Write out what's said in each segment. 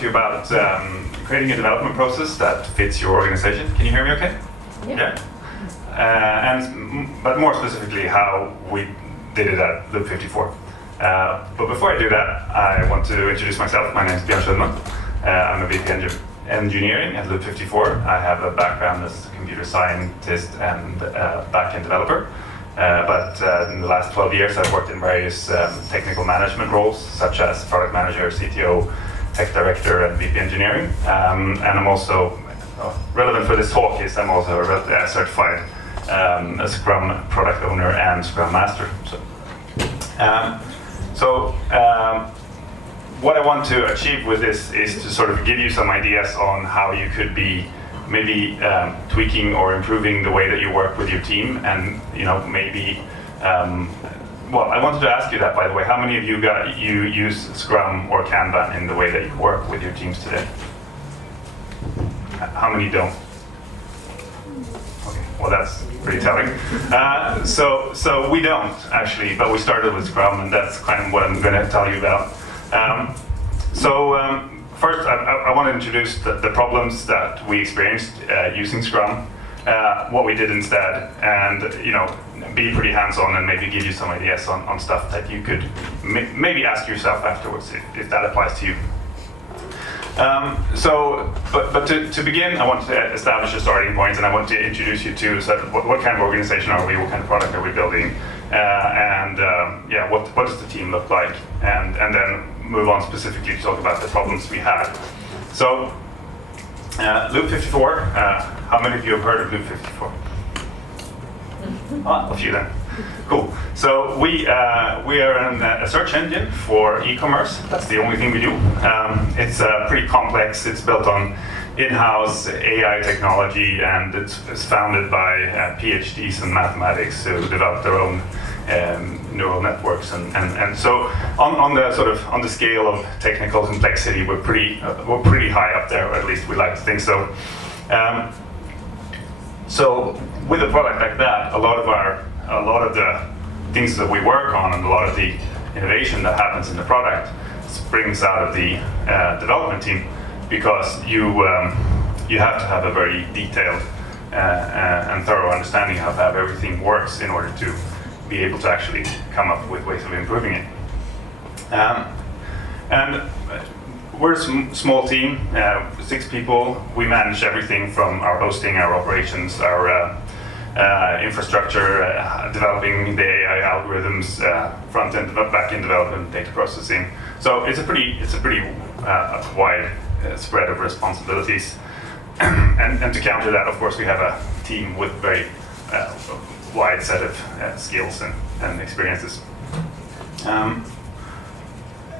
to you about creating a development process that fits your organization. Can you hear me okay? Yeah. But more specifically, how we did it at Loop54. But before I do that, I want to introduce myself. My name is Bjorn Sundman. I'm a VP engineering at Loop54. I have a background as a computer scientist and backend developer. But in the last 12 years, I've worked in various technical management roles, such as product manager, CTO, tech director, and VP engineering. And I'm also, relevant for this talk is I'm also a certified a Scrum product owner and Scrum master. What I want to achieve with this is to sort of give you some ideas on how you could be maybe tweaking or improving the way that you work with your team, and maybe. Well, I wanted to ask you that, by the way. How many of you use Scrum or Kanban in the way that you work with your teams today? How many don't? Okay, well that's pretty telling. So we don't actually, but we started with Scrum, and that's kind of what I'm going to tell you about. First, I want to introduce the problems that we experienced using Scrum, what we did instead, and be pretty hands-on and maybe give you some ideas on stuff that you could maybe ask yourself afterwards if that applies to you. But to begin, I want to establish a starting point, and I want to introduce you to what kind of organization are we, what kind of product are we building, what does the team look like, and then move on specifically to talk about the problems we had. So, Loop54, how many of you have heard of Loop54? A few then. Cool. So we are a search engine for e-commerce. That's the only thing we do. It's pretty complex. It's built on in-house AI technology, and it's founded by PhDs in mathematics who developed their own neural networks, and so on the scale of technical complexity, we're pretty high up there, or at least we like to think so. So with a product like that, a lot of the things that we work on and a lot of the innovation that happens in the product springs out of the development team, because you have to have a very detailed and thorough understanding of how everything works in order to be able to actually come up with ways of improving it. And we're a small team, 6 people. We manage everything from our hosting, our operations, our infrastructure, developing the AI algorithms, front-end, back-end development, data processing. So it's a pretty wide spread of responsibilities. And to counter that, of course, we have a team with very wide set of skills and experiences.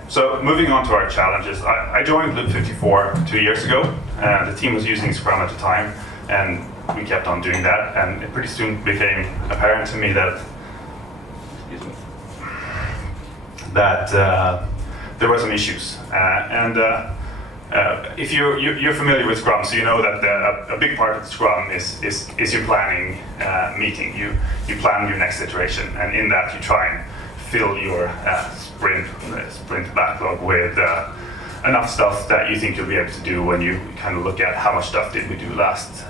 So moving on to our challenges, I joined Loop54 2 years ago. The team was using Scrum at the time, and we kept on doing that, and it pretty soon became apparent to me that there were some issues. If you're familiar with Scrum, so you know that a big part of Scrum is your planning meeting. You plan your next iteration, and in that you try and fill your sprint backlog with enough stuff that you think you'll be able to do when you kind of look at how much stuff did we do last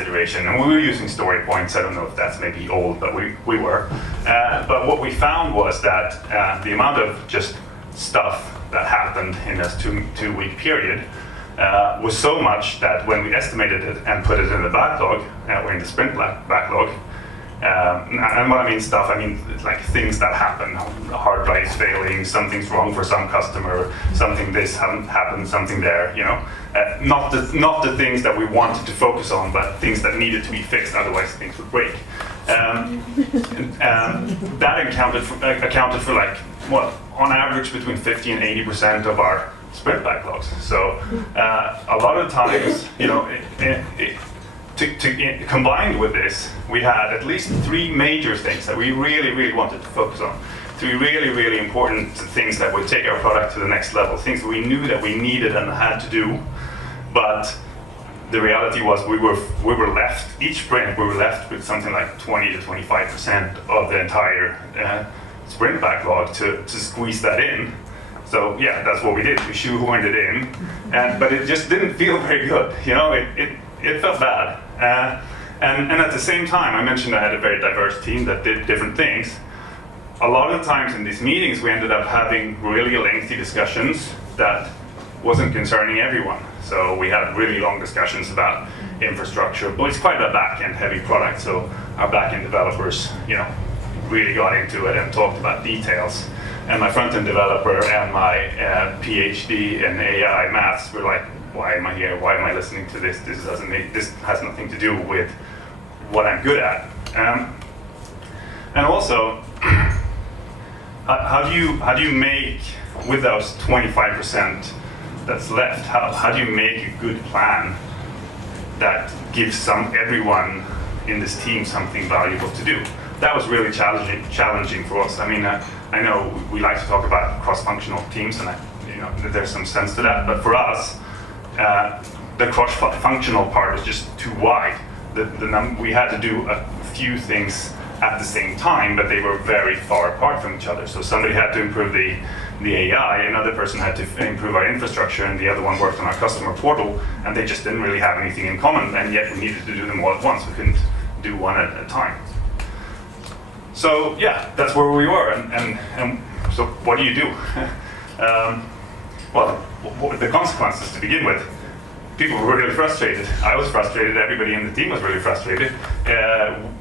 iteration. And we were using story points. I don't know if that's maybe old, but we were. But what we found was that the amount of just stuff that happened in this two-week period was so much that when we estimated it and put it in the backlog, or in the sprint backlog, and what I mean stuff, I mean like things that happen, hard drives failing, something's wrong for some customer, something this hadn't happened, something there, not the things that we wanted to focus on, but things that needed to be fixed, otherwise things would break. That accounted for like, well, on average between 50 and 80% of our sprint backlogs. So a lot of times, combined with this, we had at least 3 major things that we really, really wanted to focus on. 3 really, really important things that would take our product to the next level, things that we knew that we needed and had to do, but the reality was we were left, each sprint, we were left with something like 20 to 25% of the entire sprint backlog to squeeze that in. So yeah, that's what we did. We shoehorned it in, but it just didn't feel very good. You know, it felt bad. And at the same time, I mentioned I had a very diverse team that did different things. A lot of times in these meetings, we ended up having really lengthy discussions that wasn't concerning everyone. So we had really long discussions about infrastructure, but it's quite a back-end heavy product. So our back-end developers, you know, really got into it and talked about details. And my front-end developer and my PhD in AI maths were like, why am I here? Why am I listening to this? This has nothing to do with what I'm good at. And also, how do you make, with those 25% that's left, how do you make a good plan that gives everyone in this team something valuable to do? That was really challenging for us. I mean, I know we like to talk about cross-functional teams, and there's some sense to that. But for us, the cross-functional part was just too wide. We had to do a few things at the same time, but they were very far apart from each other. So somebody had to improve the AI, another person had to improve our infrastructure, and the other one worked on our customer portal, and they just didn't really have anything in common, and yet we needed to do them all at once. We couldn't do one at a time. So yeah, that's where we were, and so what do you do? Well, what were the consequences to begin with? People were really frustrated. I was frustrated, everybody in the team was really frustrated.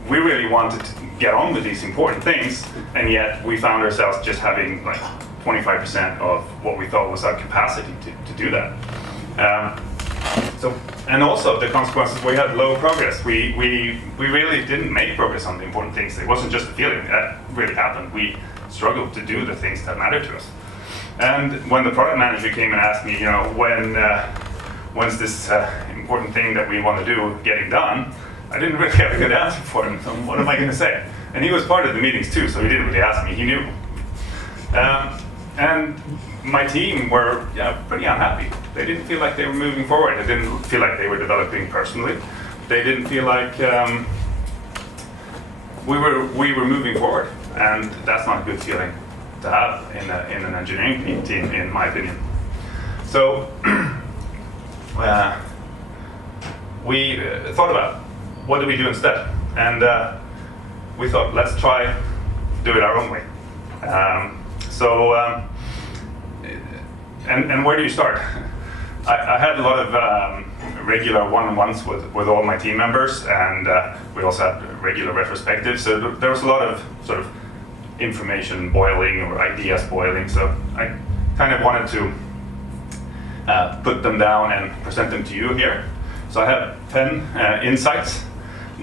We really wanted to get on with these important things, and yet we found ourselves just having like 25% of what we thought was our capacity to do that. And also the consequences, we had low progress. We really didn't make progress on the important things. It wasn't just a feeling, that really happened. We struggled to do the things that mattered to us. And when the product manager came and asked me, you know, when's this important thing that we want to do getting done, I didn't really have a good answer for him. So what am I going to say? And he was part of the meetings too, so he didn't really ask me. He knew. And my team were pretty unhappy. They didn't feel like they were moving forward. They didn't feel like they were developing personally. They didn't feel like we were moving forward, and that's not a good feeling to have in an engineering team, in my opinion. So we thought about what do we do instead, and we thought, let's try to do it our own way. And where do you start? I had a lot of regular one-on-ones with all my team members, and we also had regular retrospectives. So there was a lot of sort of information boiling or ideas boiling. So I kind of wanted to put them down and present them to you here. So I have 10 insights.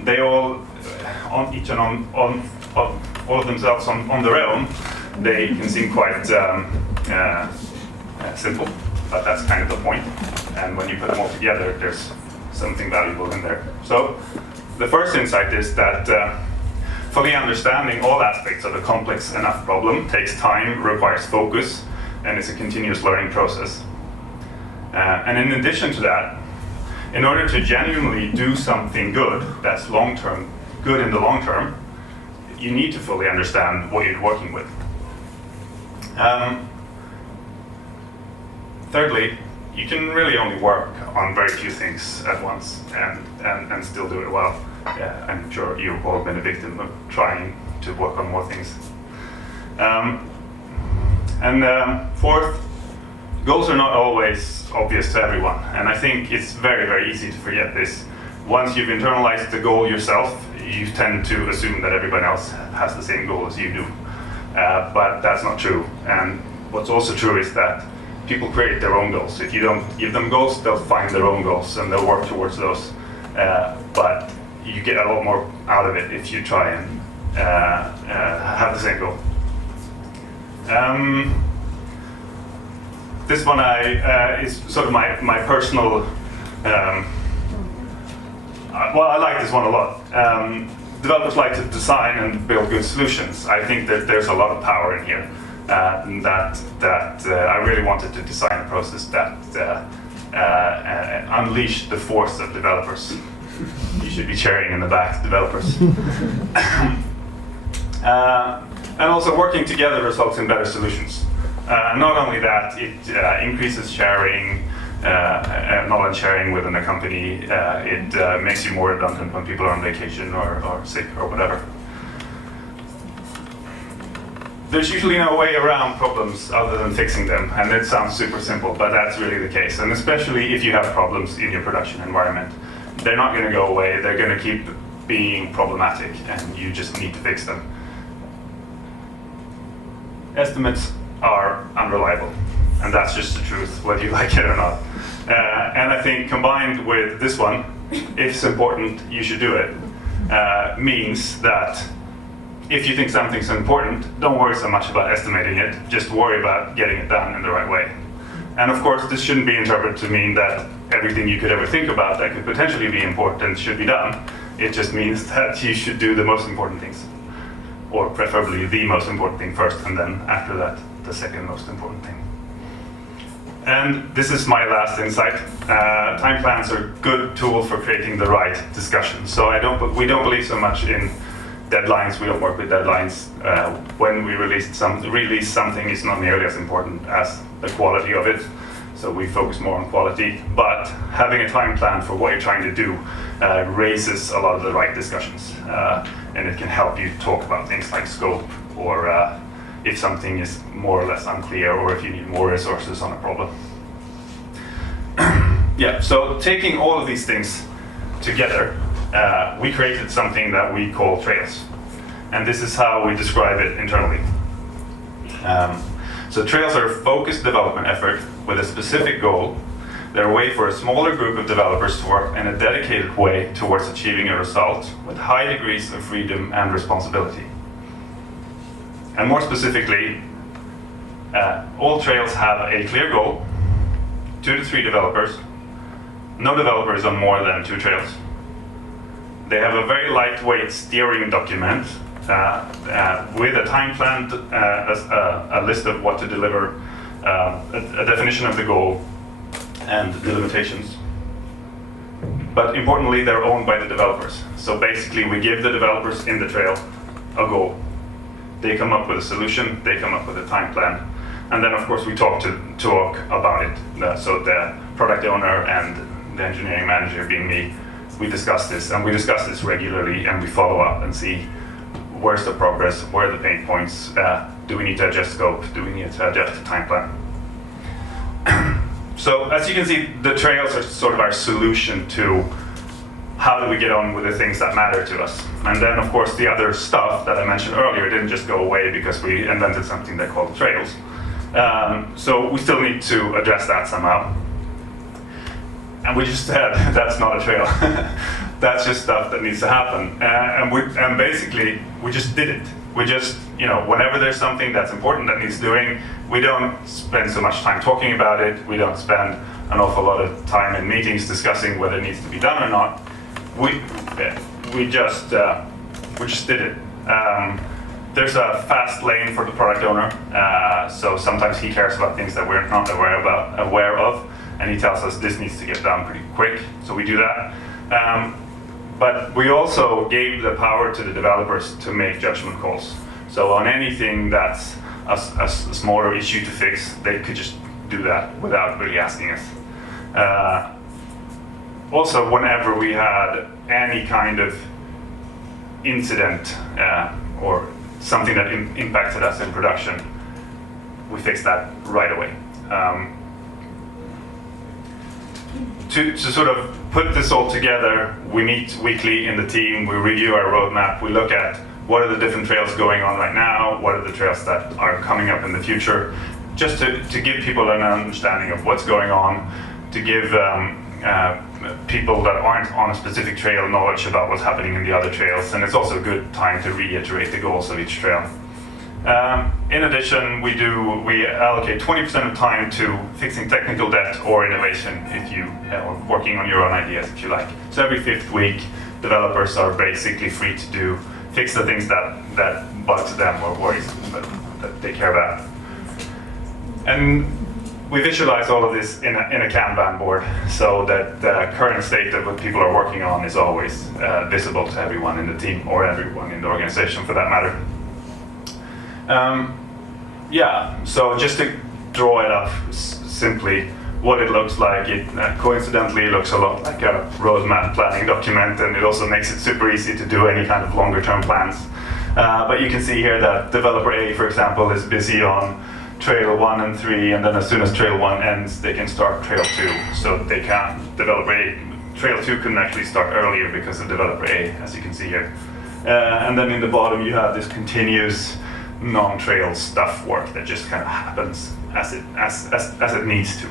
They all, all of themselves on their own, they can seem quite simple, but that's kind of the point. And when you put them all together, there's something valuable in there. So the first insight is that fully understanding all aspects of a complex enough problem takes time, requires focus, and it's a continuous learning process. And in addition to that, in order to genuinely do something good, that's long-term, good in the long term, you need to fully understand what you're working with. Thirdly, you can really only work on very few things at once and still do it well. I'm sure you've all been a victim of trying to work on more things. Fourth, goals are not always obvious to everyone, and I think it's very, very easy to forget this. Once you've internalized the goal yourself, you tend to assume that everyone else has the same goal as you do. But that's not true. And what's also true is that people create their own goals. If you don't give them goals, they'll find their own goals and they'll work towards those. But you get a lot more out of it if you try and have the same goal. This one is sort of my personal. Well, I like this one a lot. Developers like to design and build good solutions. I think that there's a lot of power in here. I really wanted to design a process that unleashed the force of developers. You should be cheering in the back, developers. And also working together results in better solutions. Not only that, it increases sharing, knowledge sharing within a company. It makes you more redundant when people are on vacation or sick or whatever. There's usually no way around problems other than fixing them, and it sounds super simple, but that's really the case. And especially if you have problems in your production environment, they're not going to go away. They're going to keep being problematic, and you just need to fix them. Estimates are unreliable, and that's just the truth, whether you like it or not. And I think combined with this one, if it's important, you should do it, means that if you think something's important, don't worry so much about estimating it, just worry about getting it done in the right way. And of course, this shouldn't be interpreted to mean that everything you could ever think about that could potentially be important should be done. It just means that you should do the most important things, or preferably the most important thing first, and then after that, the second most important thing. And this is my last insight. Time plans are a good tool for creating the right discussion. So we don't believe so much in deadlines. We don't work with deadlines. When we release something is not nearly as important as the quality of it. So we focus more on quality. But having a time plan for what you're trying to do raises a lot of the right discussions. And it can help you talk about things like scope, or if something is more or less unclear, or if you need more resources on a problem. Yeah, so taking all of these things together, we created something that we call trails. And this is how we describe it internally. So trails are a focused development effort with a specific goal. They're a way for a smaller group of developers to work in a dedicated way towards achieving a result with high degrees of freedom and responsibility. And more specifically, all trails have a clear goal, 2 to 3 developers. No developers on more than 2 trails. They have a very lightweight steering document with a time plan, a list of what to deliver, a definition of the goal, and the limitations. But importantly, they're owned by the developers. So basically, we give the developers in the trail a goal. They come up with a solution, they come up with a time plan. And then, of course, we talk about it. So the product owner and the engineering manager, being me, we discuss this, and we discuss this regularly, and we follow up and see where's the progress, where are the pain points, do we need to adjust scope, do we need to adjust the time plan. So as you can see, the trails are sort of our solution to how do we get on with the things that matter to us. And then, of course, the other stuff that I mentioned earlier didn't just go away because we invented something they called trails. So we still need to address that somehow. And we just said, that's not a trail. That's just stuff that needs to happen. And basically, we just did it. We just, whenever there's something that's important that needs doing, we don't spend so much time talking about it. We don't spend an awful lot of time in meetings discussing whether it needs to be done or not. We just did it. There's a fast lane for the product owner. So sometimes he cares about things that we're not aware of. And he tells us this needs to get done pretty quick, so we do that. But we also gave the power to the developers to make judgment calls. So on anything that's a smaller issue to fix, they could just do that without really asking us. Also, whenever we had any kind of incident or something that impacted us in production, we fixed that right away. To sort of put this all together, we meet weekly in the team, we review our roadmap, we look at what are the different trails going on right now, what are the trails that are coming up in the future, just to give people an understanding of what's going on, to give people that aren't on a specific trail knowledge about what's happening in the other trails, and it's also a good time to reiterate the goals of each trail. In addition, we allocate 20% of time to fixing technical debt or innovation, if you or working on your own ideas, if you like. So every 5th week, developers are basically free to fix the things that bugs them or worries that they care about. And we visualize all of this in a Kanban board, so that the current state of what people are working on is always visible to everyone in the team, or everyone in the organization for that matter. Yeah, so just to draw it up simply, what it looks like, it coincidentally looks a lot like a roadmap planning document, and it also makes it super easy to do any kind of longer term plans. But you can see here that developer A, for example, is busy on trail 1 and 3, and then as soon as trail 1 ends, they can start trail 2. So they can, developer A, trail 2 can actually start earlier because of developer A, as you can see here. And then in the bottom, you have this continuous non-trail stuff work that just kind of happens as it needs to.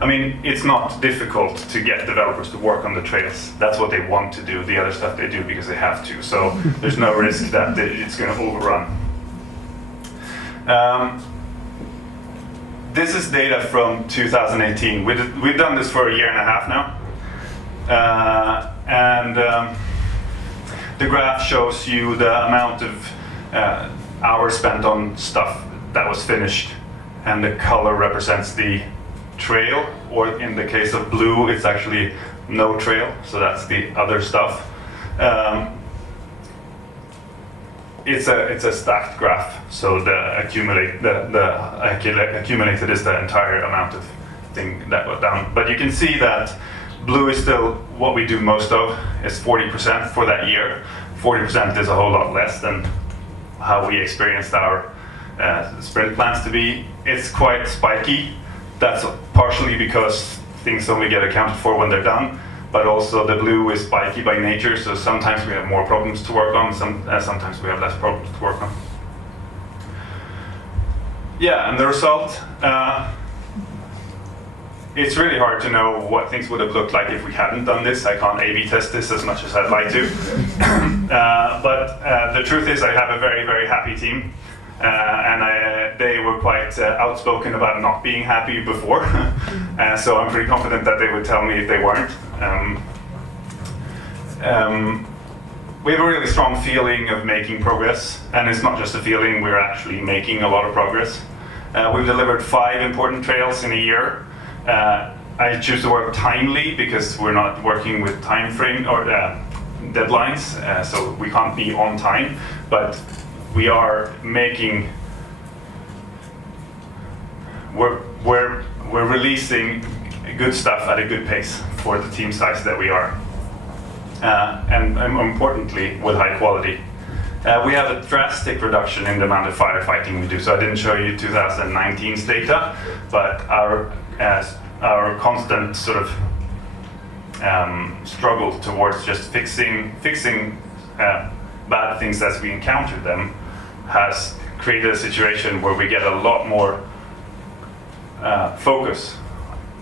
I mean, it's not difficult to get developers to work on the trails. That's what they want to do. The other stuff they do because they have to. So there's no risk that it's going to overrun. This is data from 2018. We've done this for a year and a half now. The graph shows you the amount of hours spent on stuff that was finished. And the color represents the trail, or in the case of blue, it's actually no trail, so that's the other stuff. It's a stacked graph, so the accumulated is the entire amount of thing that was down. But you can see that blue is still what we do most of, is 40% for that year. 40% is a whole lot less than how we experienced our sprint plans to be. It's quite spiky. That's partially because things only get accounted for when they're done, but also the blue is spiky by nature, so sometimes we have more problems to work on, sometimes we have less problems to work on. Yeah, and the result, it's really hard to know what things would have looked like if we hadn't done this. I can't A/B test this as much as I'd like to. But the truth is I have a very, very happy team. They were quite outspoken about not being happy before, so I'm pretty confident that they would tell me if they weren't. We have a really strong feeling of making progress, and it's not just a feeling, we're actually making a lot of progress. We've delivered 5 important trails in a year. I choose the word timely because we're not working with time frame or deadlines, so we can't be on time, but we are making, we're releasing good stuff at a good pace for the team size that we are, and importantly with high quality. We have a drastic reduction in the amount of firefighting we do. So I didn't show you 2019's data, but our constant sort of struggle towards just fixing bad things as we encounter them has created a situation where we get a lot more focus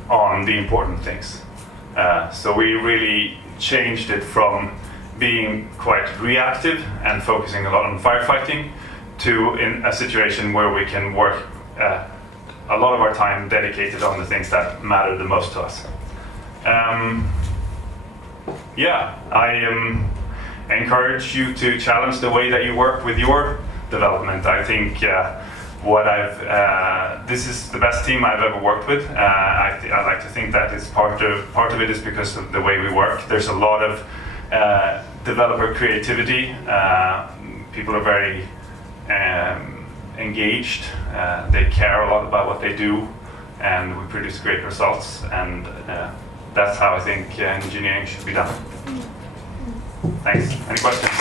on the important things. So we really changed it from being quite reactive and focusing a lot on firefighting to in a situation where we can work a lot of our time dedicated on the things that matter the most to us. Yeah, I encourage you to challenge the way that you work with your development. I think this is the best team I've ever worked with. I like to think that it's part of it is because of the way we work. There's a lot of developer creativity. People are very engaged. They care a lot about what they do, and we produce great results. And that's how I think engineering should be done. Thanks. Any questions?